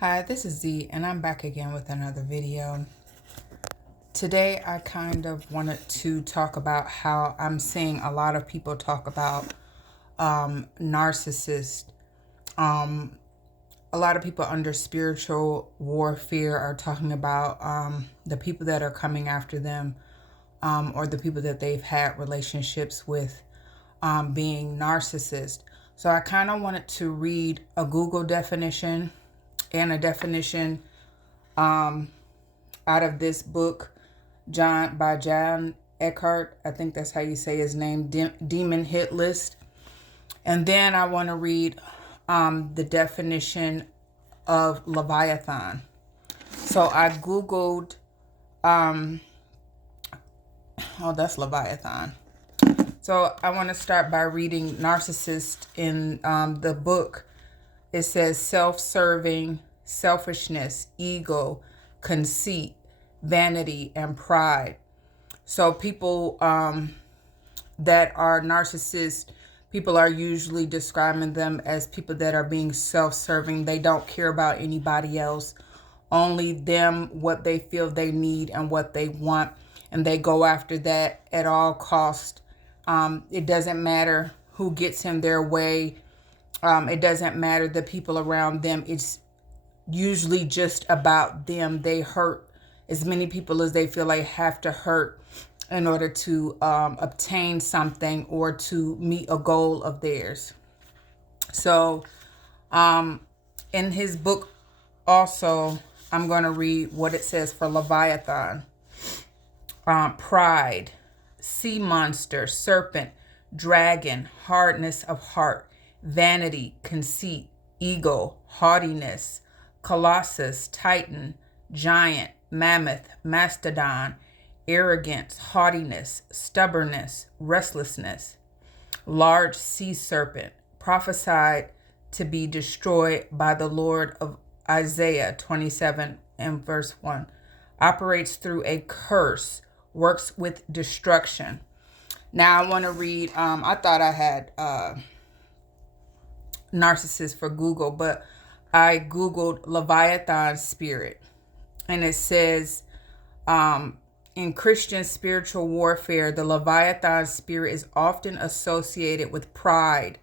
Hi, this is Z, and I'm back again with another video. Today, I kind of wanted to talk about how I'm seeing a lot of people talk about narcissists. A lot of people under spiritual warfare are talking about the people that are coming after them or the people that they've had relationships with being narcissist. So I kind of wanted to read a Google definition and a definition out of this book by John Eckhart. I think that's how you say his name, Demon Hit List. And then I want to read the definition of Leviathan. So I Googled, that's Leviathan. So I want to start by reading narcissist in the book. It says self-serving, selfishness, ego, conceit, vanity, and pride. So people that are narcissists, people are usually describing them as people that are being self-serving. They don't care about anybody else, only them, what they feel they need and what they want. And they go after that at all cost. It doesn't matter who gets in their way. It doesn't matter the people around them. It's usually just about them. They hurt as many people as they feel they have to hurt in order to obtain something or to meet a goal of theirs. So in his book also, I'm going to read what it says for Leviathan. Pride, sea monster, serpent, dragon, hardness of heart, vanity, conceit, ego, haughtiness, colossus, titan, giant, mammoth, mastodon, arrogance, haughtiness, stubbornness, restlessness, large sea serpent, prophesied to be destroyed by the Lord of Isaiah 27 and verse 1, operates through a curse, works with destruction. Now I want to read, I thought I had narcissist for Google, but I Googled Leviathan spirit. And it says, in Christian spiritual warfare, the Leviathan spirit is often associated with pride,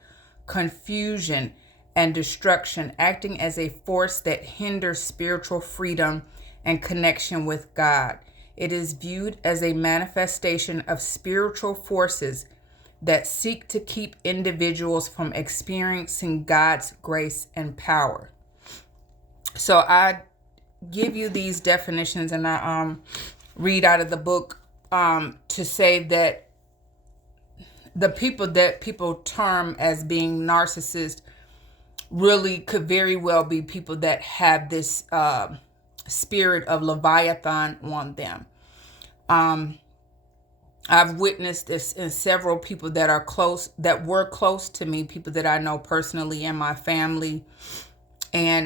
confusion, and destruction, acting as a force that hinders spiritual freedom and connection with God. It is viewed as a manifestation of spiritual forces that seek to keep individuals from experiencing God's grace and power. So I give you these definitions, and I read out of the book to say that the people that people term as being narcissists really could very well be people that have this spirit of Leviathan on them. I've witnessed this in several people that are close, that were close to me, people that I know personally in my family, and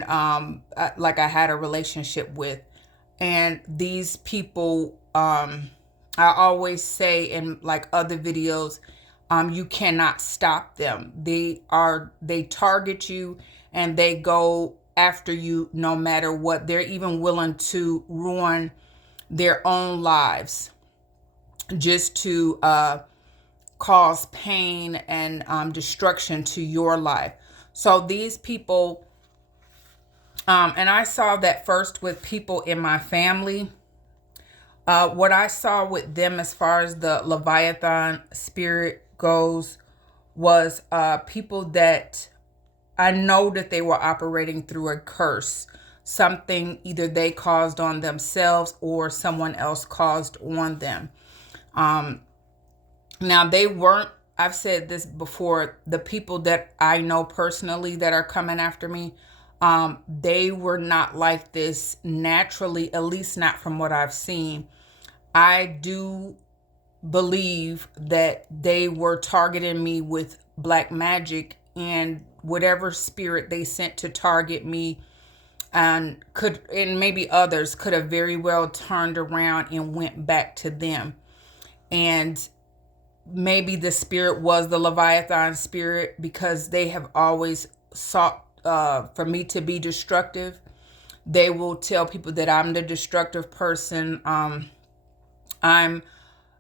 like I had a relationship with. And these people, I always say in like other videos, you cannot stop them. They target you and they go after you no matter what. They're even willing to ruin their own lives just to cause pain and destruction to your life. So these people, and I saw that first with people in my family. What I saw with them as far as the Leviathan spirit goes was people that I know that they were operating through a curse. Something either they caused on themselves or someone else caused on them. Now they weren't, I've said this before, the people that I know personally that are coming after me, they were not like this naturally, at least not from what I've seen. I do believe that they were targeting me with black magic, and whatever spirit they sent to target me and maybe others could have very well turned around and went back to them. And maybe the spirit was the Leviathan spirit because they have always sought for me to be destructive. They will tell people that I'm the destructive person. I'm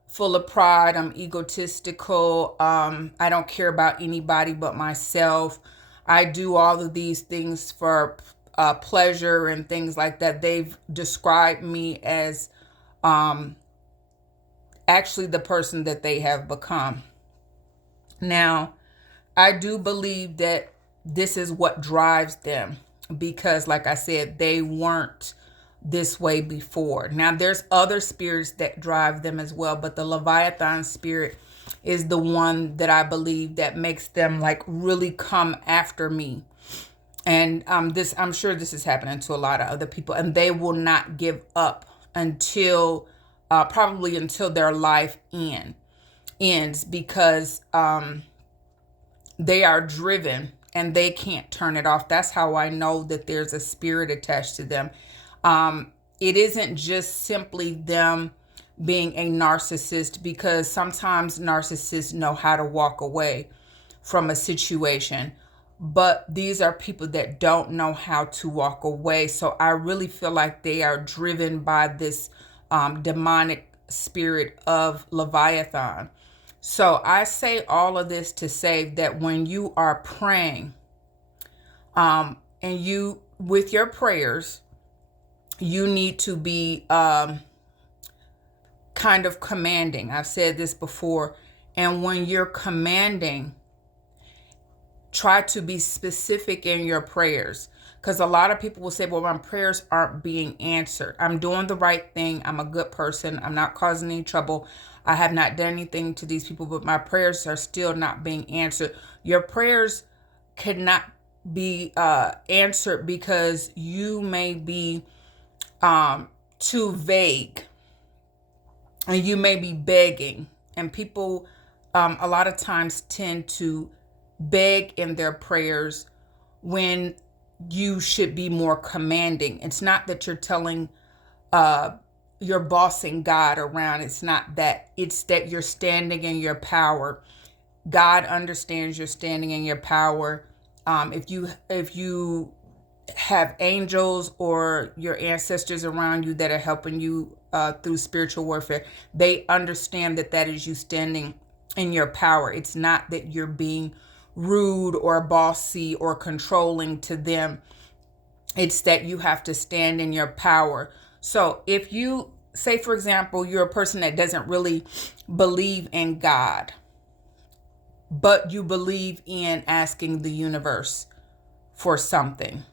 full of pride. I'm egotistical. I don't care about anybody but myself. I do all of these things for pleasure and things like that. They've described me as actually the person that they have become. Now, I do believe that this is what drives them because, like I said, they weren't this way before. Now, there's other spirits that drive them as well, but the Leviathan spirit is the one that I believe that makes them like really come after me. And I'm sure this is happening to a lot of other people, and they will not give up until probably until their life ends because they are driven and they can't turn it off. That's how I know that there's a spirit attached to them. It isn't just simply them being a narcissist, because sometimes narcissists know how to walk away from a situation, but these are people that don't know how to walk away. So I really feel like they are driven by this demonic spirit of Leviathan. So I say all of this to say that when you are praying, and you, with your prayers, you need to be kind of commanding. I've said this before. And when you're commanding, try to be specific in your prayers. Because a lot of people will say, well, my prayers aren't being answered. I'm doing the right thing. I'm a good person. I'm not causing any trouble. I have not done anything to these people, but my prayers are still not being answered. Your prayers cannot be answered because you may be too vague, and you may be begging. And people a lot of times tend to beg in their prayers when you should be more commanding. It's not that you're telling you're bossing God around. It's not that. It's that you're standing in your power. God understands you're standing in your power. If you have angels or your ancestors around you that are helping you through spiritual warfare, they understand that that is you standing in your power. It's not that you're being rude or bossy or controlling to them. It's that you have to stand in your power. So if you say, for example, you're a person that doesn't really believe in God, but you believe in asking the universe for something,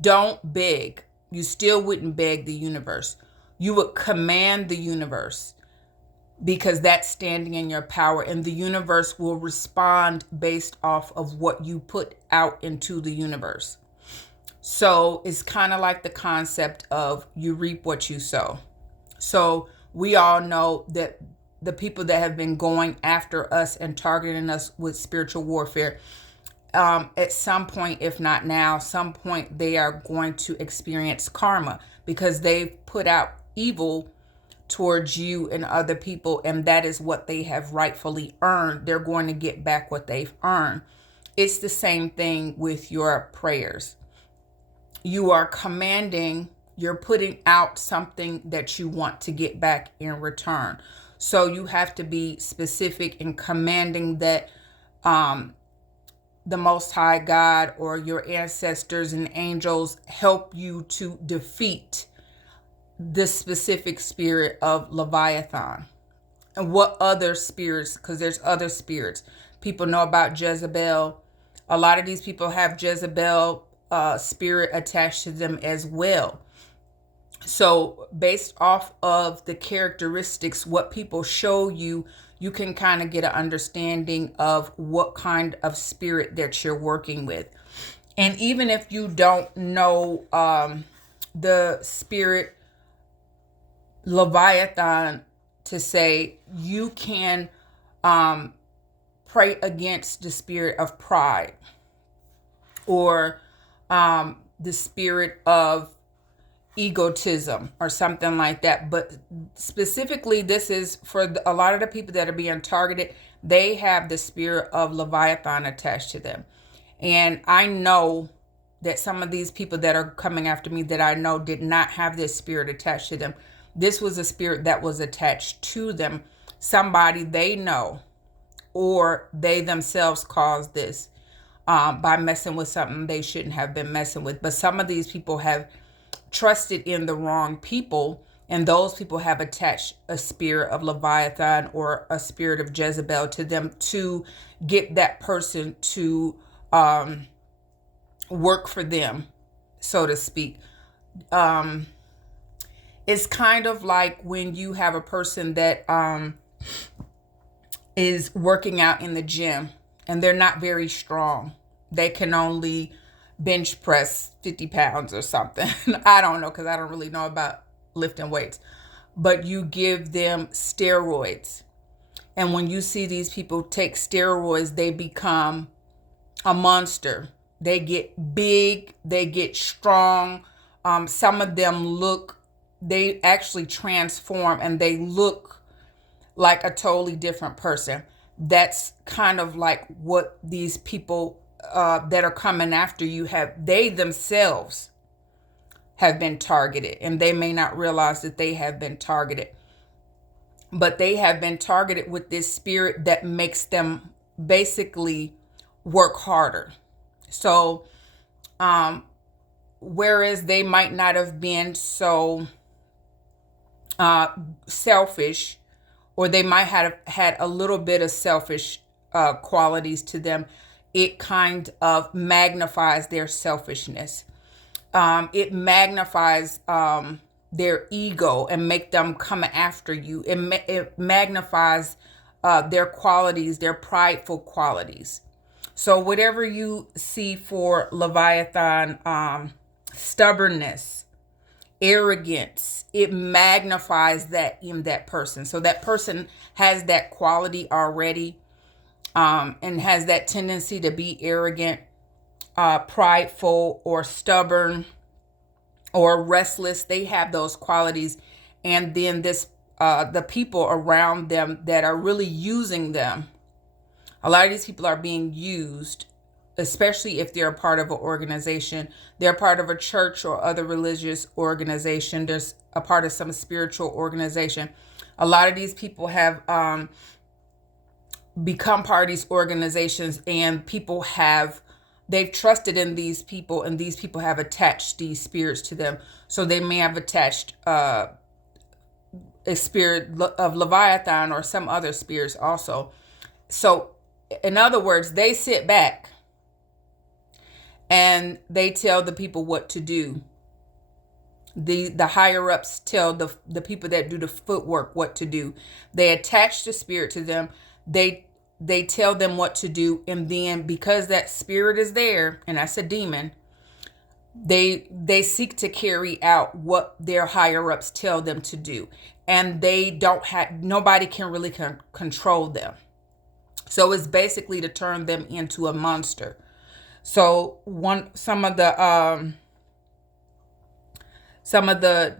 don't beg. You still wouldn't beg the universe. You would command the universe, because that's standing in your power, and the universe will respond based off of what you put out into the universe. So it's kind of like the concept of you reap what you sow. So we all know that the people that have been going after us and targeting us with spiritual warfare, at some point, if not now, some point they are going to experience karma, because they've put out evil towards you and other people, and that is what they have rightfully earned. They're going to get back what they've earned. It's the same thing with your prayers. You are commanding, you're putting out something that you want to get back in return. So you have to be specific in commanding that the Most High God or your ancestors and angels help you to defeat this specific spirit of Leviathan. And what other spirits, because there's other spirits. People know about Jezebel. A lot of these people have Jezebel spirit attached to them as well. So based off of the characteristics, what people show you, you can kind of get an understanding of what kind of spirit that you're working with. And even if you don't know the spirit Leviathan to say, you can pray against the spirit of pride, or the spirit of egotism or something like that. But specifically, this is for a lot of the people that are being targeted. They have the spirit of Leviathan attached to them. And I know that some of these people that are coming after me that I know did not have this spirit attached to them. This was a spirit that was attached to them. Somebody they know, or they themselves caused this by messing with something they shouldn't have been messing with. But some of these people have trusted in the wrong people, and those people have attached a spirit of Leviathan or a spirit of Jezebel to them to get that person to work for them, so to speak. It's kind of like when you have a person that is working out in the gym and they're not very strong. They can only bench press 50 pounds or something. I don't know, because I don't really know about lifting weights. But you give them steroids. And when you see these people take steroids, they become a monster. They get big, they get strong. Some of them they actually transform and they look like a totally different person. That's kind of like what these people that are coming after you they themselves have been targeted, and they may not realize that they have been targeted, but they have been targeted with this spirit that makes them basically work harder. So whereas they might not have been so selfish, or they might have had a little bit of selfish qualities to them, it kind of magnifies their selfishness. It magnifies their ego and make them come after you. It magnifies their qualities, their prideful qualities. So whatever you see for Leviathan, stubbornness, arrogance, it magnifies that in that person. So that person has that quality already, and has that tendency to be arrogant, prideful, or stubborn, or restless. They have those qualities. And then the people around them that are really using them, a lot of these people are being used, especially if they're a part of an organization. They're part of a church or other religious organization. There's a part of some spiritual organization. A lot of these people have become part of these organizations, and they've trusted in these people, and these people have attached these spirits to them. So they may have attached a spirit of Leviathan or some other spirits also. So in other words, they sit back and they tell the people what to do. The higher ups tell the people that do the footwork what to do. They attach the spirit to them. They tell them what to do, and then because that spirit is there, and that's a demon, they seek to carry out what their higher ups tell them to do, and nobody can really control them. So it's basically to turn them into a monster. So some of the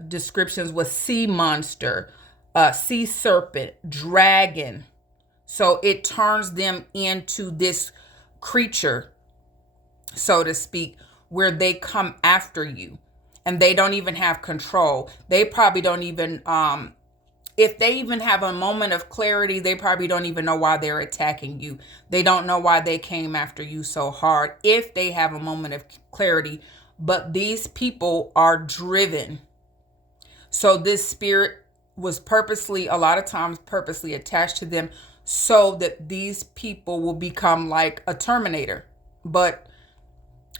descriptions was sea monster, sea serpent, dragon. So it turns them into this creature, so to speak, where they come after you, and they don't even have control. They probably don't even, if they even have a moment of clarity, they probably don't even know why they're attacking you. They don't know why they came after you so hard, if they have a moment of clarity. But these people are driven. So this spirit was a lot of times purposely attached to them, so that these people will become like a Terminator, but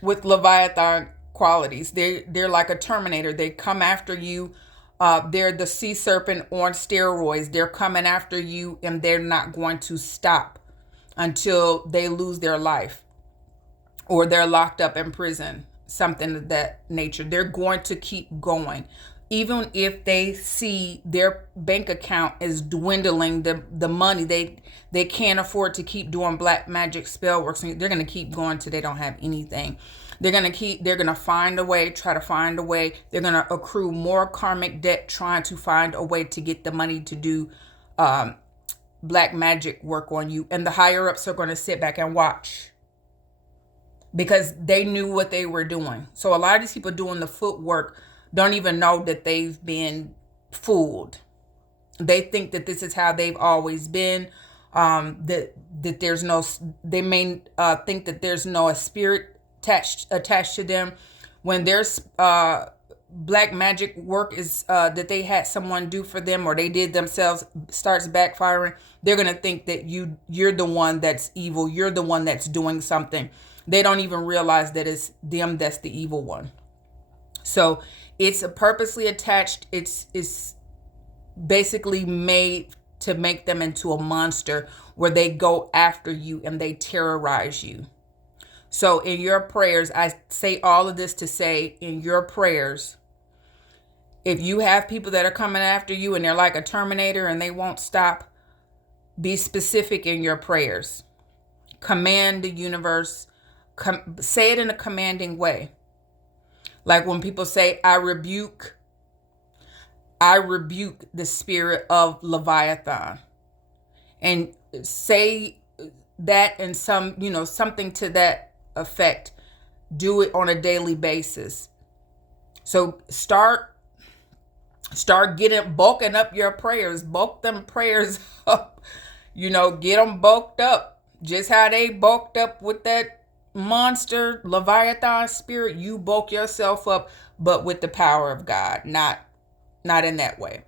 with Leviathan qualities. They're like a Terminator. They come after you. They're the sea serpent on steroids. They're coming after you, and they're not going to stop until they lose their life, or they're locked up in prison, something of that nature. They're going to keep going. Even if they see their bank account is dwindling, the money, they can't afford to keep doing black magic spell work. So they're going to keep going till they don't have anything. They're going to find a way, try to find a way. They're going to accrue more karmic debt, trying to find a way to get the money to do black magic work on you. And the higher ups are going to sit back and watch because they knew what they were doing. So a lot of these people doing the footwork don't even know that they've been fooled. They think that this is how they've always been. That there's no, they may think that there's no spirit attached to them. When there's black magic work is that they had someone do for them, or they did themselves, starts backfiring, they're gonna think that you're the one that's evil. You're the one that's doing something. They don't even realize that it's them that's the evil one. So it's purposely attached. It's basically made to make them into a monster where they go after you and they terrorize you. So in your prayers, I say all of this to say, in your prayers, if you have people that are coming after you and they're like a Terminator and they won't stop, be specific in your prayers. Command the universe. Say it in a commanding way. Like when people say, I rebuke the spirit of Leviathan. And say that in some, something to that effect. Do it on a daily basis. So start bulking up your prayers. Bulk them prayers up. Get them bulked up. Just how they bulked up with that monster Leviathan spirit, you bulk yourself up, but with the power of God, not in that way.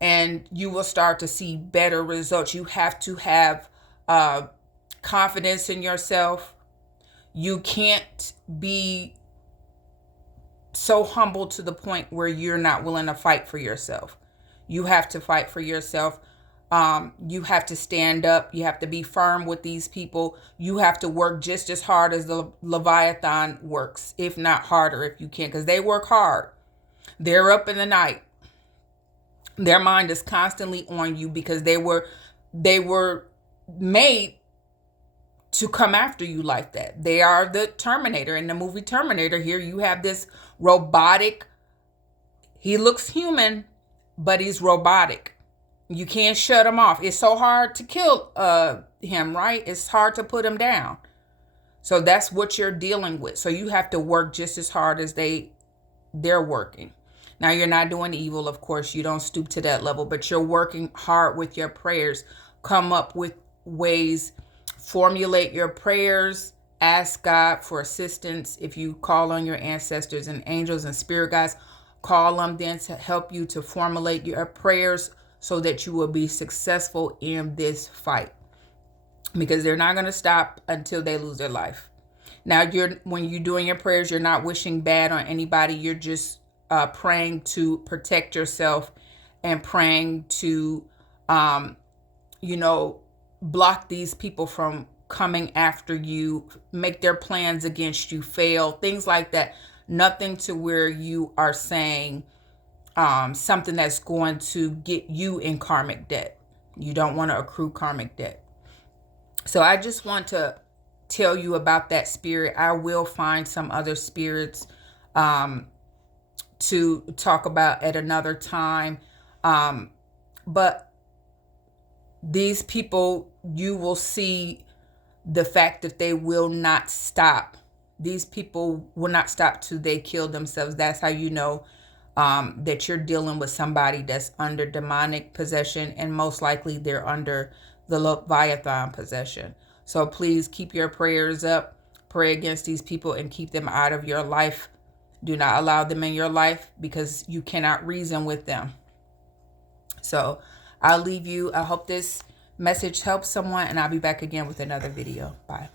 And you will start to see better results. You have to have confidence in yourself. You can't be so humble to the point where you're not willing to fight for yourself. You have to fight for yourself. You have to stand up. You have to be firm with these people. You have to work just as hard as the Leviathan works, if not harder if you can, because they work hard. They're up in the night. Their mind is constantly on you because they were made to come after you like that. They are the Terminator. In the movie Terminator, here you have this robotic. He looks human, but he's robotic. You can't shut him off. It's so hard to kill him, right? It's hard to put him down. So that's what you're dealing with. So you have to work just as hard as they're working. Now, you're not doing evil, of course. You don't stoop to that level, but you're working hard with your prayers. Come up with ways. Formulate your prayers. Ask God for assistance. If you call on your ancestors and angels and spirit guides, call them then to help you to formulate your prayers so that you will be successful in this fight. Because they're not going to stop until they lose their life. Now, when you're doing your prayers, you're not wishing bad on anybody. You're just praying to protect yourself and praying to, block these people from coming after you, make their plans against you fail, things like that. Nothing to where you are saying something that's going to get you in karmic debt. You don't want to accrue karmic debt. So I just want to tell you about that spirit. I will find some other spirits to talk about at another time. But these people, you will see the fact that they will not stop. These people will not stop till they kill themselves. That's how you know that you're dealing with somebody that's under demonic possession, and most likely they're under the Leviathan possession. So please keep your prayers up. Pray against these people and keep them out of your life. Do not allow them in your life because you cannot reason with them. So I'll leave you. I hope this message helps someone, and I'll be back again with another video. Bye.